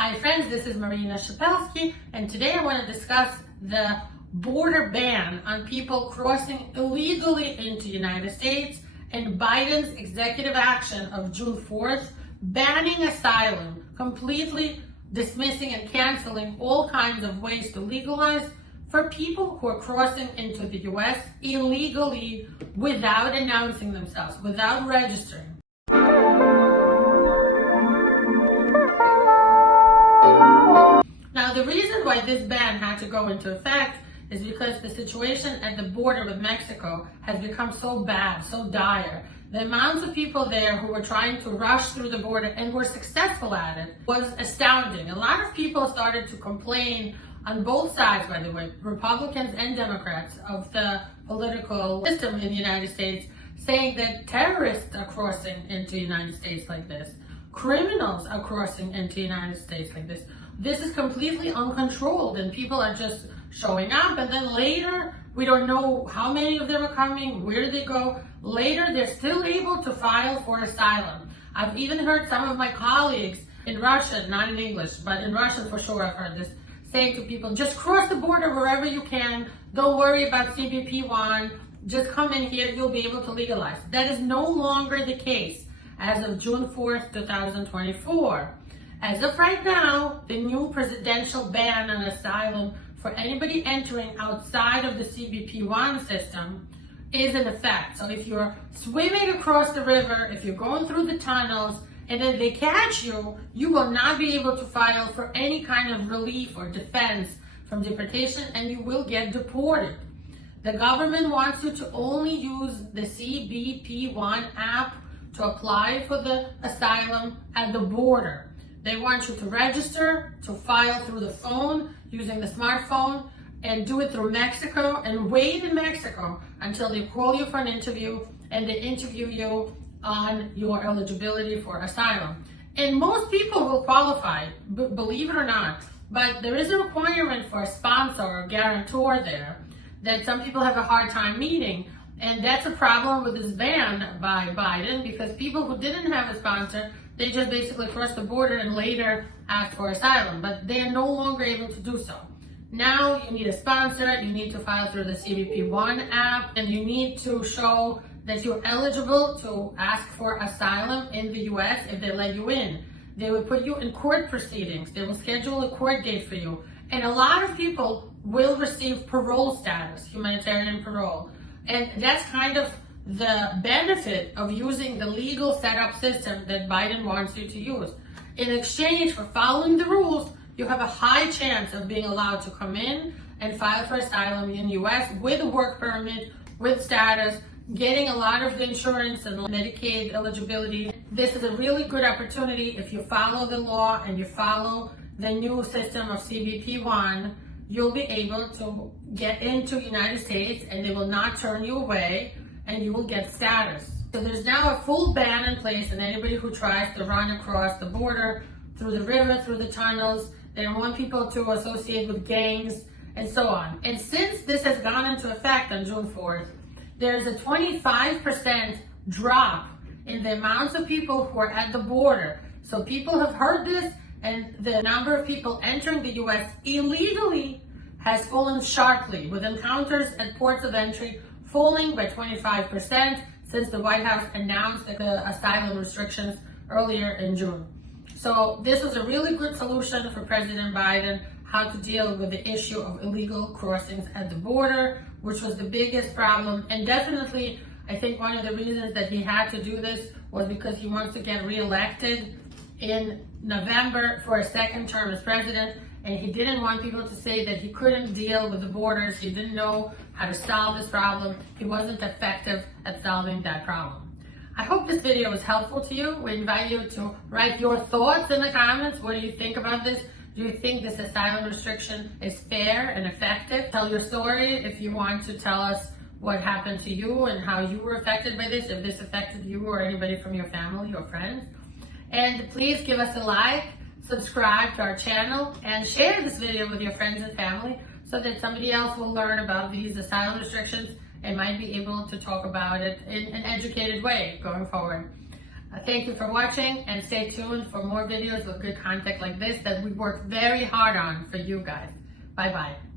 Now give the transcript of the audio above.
Hi friends, this is Marina Shepelsky, and today I want to discuss the border ban on people crossing illegally into the United States and Biden's executive action of June 4th, banning asylum, completely dismissing and canceling all kinds of ways to legalize for people who are crossing into the US illegally without announcing themselves, without registering. Now, the reason why this ban had to go into effect is because the situation at the border with Mexico has become so bad, so dire. The amounts of people there who were trying to rush through the border and were successful at it was astounding. A lot of people started to complain on both sides, by the way, Republicans and Democrats, of the political system in the United States, saying that terrorists are crossing into the United States like this. Criminals are crossing into the United States like this. This is completely uncontrolled and people are just showing up, and then later, we don't know how many of them are coming, where did they go. Later, they're still able to file for asylum. I've even heard some of my colleagues in Russian, not in English, but in Russian for sure I've heard this, saying to people, just cross the border wherever you can, don't worry about CBP-1, just come in here, you'll be able to legalize. That is no longer the case as of June 4th, 2024. As of right now, the new presidential ban on asylum for anybody entering outside of the CBP-1 system is in effect. So if you're swimming across the river, if you're going through the tunnels, and then they catch you, you will not be able to file for any kind of relief or defense from deportation, and you will get deported. The government wants you to only use the CBP-1 app to apply for the asylum at the border. They want you to register, to file through the phone, using the smartphone, and do it through Mexico, and wait in Mexico until they call you for an interview, and they interview you on your eligibility for asylum. And most people will qualify, believe it or not, but there is a requirement for a sponsor or guarantor there that some people have a hard time meeting. And that's a problem with this ban by Biden, because people who didn't have a sponsor, they just basically crossed the border and later asked for asylum, but they are no longer able to do so. Now you need a sponsor, you need to file through the CBP-1 app, and you need to show that you're eligible to ask for asylum in the US if they let you in. They will put you in court proceedings, they will schedule a court date for you, and a lot of people will receive parole status, humanitarian parole. And that's kind of the benefit of using the legal setup system that Biden wants you to use. In exchange for following the rules, you have a high chance of being allowed to come in and file for asylum in the US with a work permit, with status, getting a lot of the insurance and Medicaid eligibility. This is a really good opportunity. If you follow the law and you follow the new system of CBP-1, you'll be able to get into the United States and they will not turn you away and you will get status. So there's now a full ban in place on anybody who tries to run across the border, through the river, through the tunnels. They don't want people to associate with gangs and so on. And since this has gone into effect on June 4th, there's a 25% drop in the amounts of people who are at the border. So people have heard this, and the number of people entering the US illegally has fallen sharply, with encounters at ports of entry falling by 25% since the White House announced the asylum restrictions earlier in June. So this was a really good solution for President Biden, how to deal with the issue of illegal crossings at the border, which was the biggest problem. And definitely, I think one of the reasons that he had to do this was because he wants to get reelected in November for a second term as president, and he didn't want people to say that he couldn't deal with the borders, he didn't know how to solve this problem, he wasn't effective at solving that problem. I hope this video was helpful to you. We invite you to write your thoughts in the comments. What do you think about this? Do you think this asylum restriction is fair and effective? Tell your story if you want to tell us what happened to you and how you were affected by this, if this affected you or anybody from your family or friends. And please give us a like, subscribe to our channel, and share this video with your friends and family so that somebody else will learn about these asylum restrictions and might be able to talk about it in an educated way going forward. Thank you for watching, and stay tuned for more videos with good content like this that we work very hard on for you guys. Bye-bye.